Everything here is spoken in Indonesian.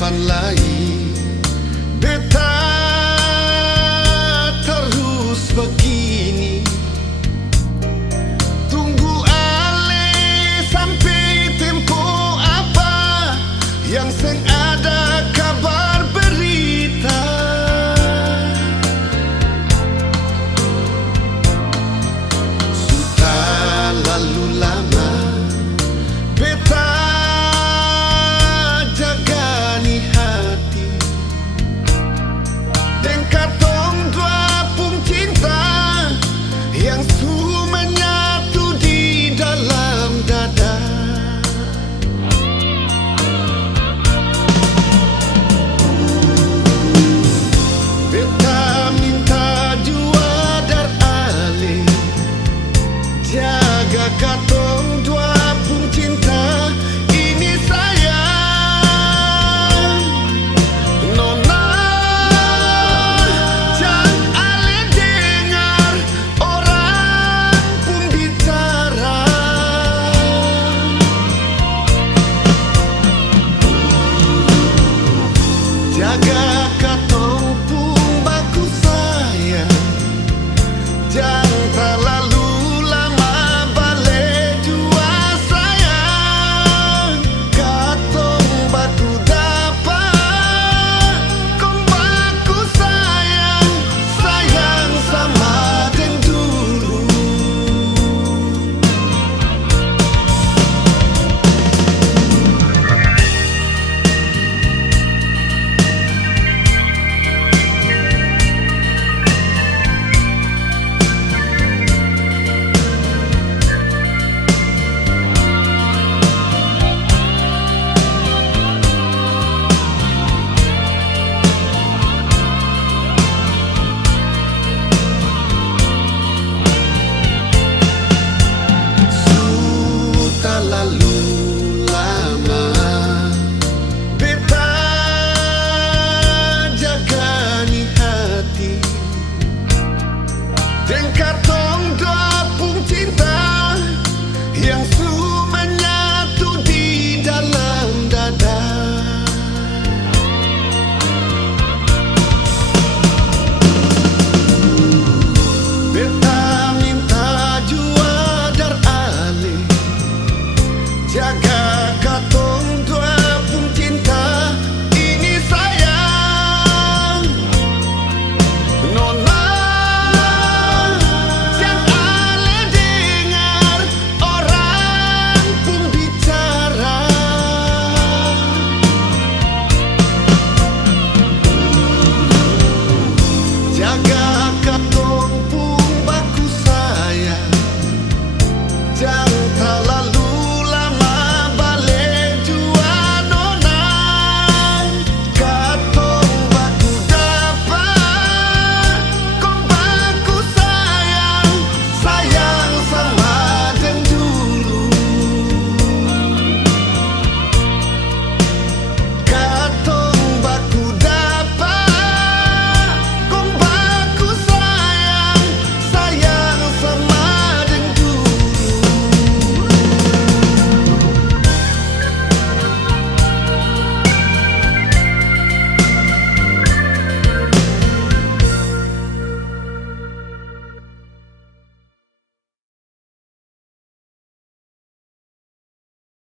depan lagi. Beta terus begini, tunggu ale sampai tempo apa yang seng ada kabar berita. Sudah lalu lama beta jaga ni hati, dan katong dua pun cinta yang su menyatu di dalam dada. Beta minta jua dar ale, jaga katong dua pun cinta ini sayang. Nona, jangan ale dengar orang pun bicara. Jaga katong pun baku sayang, jangan terlalu lama balik jua sayang. Katong baku dapat, kong baku sayang, sayang sama deng dulu. Sudah lalu lama beta jaga ni hati, dan katong dua pun cinta yang su menyatu di dalam dada. Beta minta jua dar ale, jaga katong